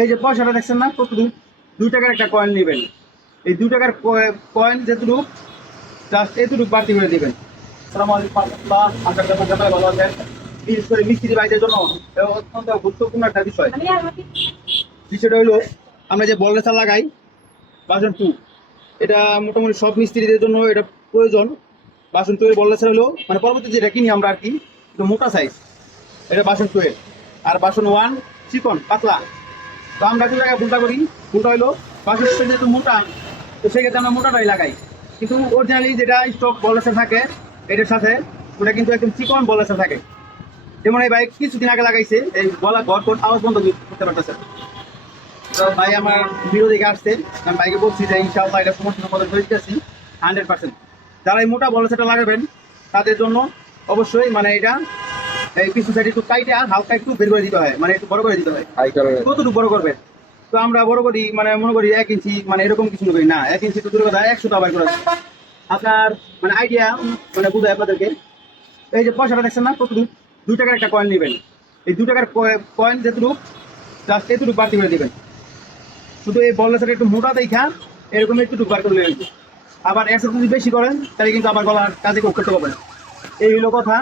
এই যে পয়সাটা দেখছেন না কতটুকু, 2 টাকার একটা কয়েন নেবেন। এই 2 টাকার কয়েন যেটুকু জাস্ট এতটুকু বাড়তি করে দিবেন। আসসালামু আলাইকুম রাহমাতুল্লাহ। আশা করি আপনারা সবাই ভালো আছেন। বিশেষ করে মিস্ত্রি ভাইদের জন্য এটা অত্যন্ত গুরুত্বপূর্ণ একটা বিষয়। বিষয়টা হলো আমরা যে বল রেসার লাগাই ভার্সন 2, এটা মোটামুটি সব মিস্ত্রিদের জন্য এটা প্রয়োজন। ভার্সন 2 এর বল রেসার হলো মানে পরবর্তী যেটা কিনি আমরা আর কি, একটু মোটা সাইজ, এটা ভার্সন 2 এর। আর ভার্সন 1 চিকন পাতলা। তো আমরা একটু জায়গায় ভুলটা করি, ভুলটা হলো ভার্সন 2 যেহেতু মোটা, তো সেক্ষেত্রে আমরা মোটাটাই লাগাই। কিন্তু অরিজিনালি যেটা স্টক বল রেসার থাকে এটার সাথে, ওটা কিন্তু একদম চিকন বল রেসার থাকে। যেমন এই বাইক কিছুদিন আগে লাগাইছে, এই গলা ঘর আওয়াজ বন্ধ করতে পারতেছে। তো ভাই আমার ভিডিও দেখে আসছে, আমি বাইকে বলছি যে ইনশাআল্লাহ এটা সমস্যার মধ্যে ধরে দিতেছি 100%। যারা এই মোটা বল সেটা লাগাবেন তাদের জন্য অবশ্যই মানে এটা এই পিছু সাইড একটু টাইটে আর হালকা একটু বের করে দিতে হয়, মানে একটু বড় করে দিতে হয়। কতটুকু বড় করবেন? তো আমরা বড় করি মানে মনে করি 1 ইঞ্চি, মানে এরকম কিছু করি না। 1 ইঞ্চি তো দূরের কথা 100টা বার করে আপনার মানে আইডিয়া মানে বুঝায় আপনাদেরকে। এই যে পয়সাটা দেখছেন না কতটুকু, 2 টাকার একটা কয়েন নেবেন। এই 2 টাকার কয়েন যেটুকু জাস্ট এতটুকু বাড়তি করে দিবেন। শুধু এই বল রেসাটা একটু মোটা দেখা এরকম একটু বার করে নেবেন। আবার এর সাথে যদি বেশি করেন তাহলে কিন্তু আবার গলার কাজে করতে পারবেন। এই হলো কথা।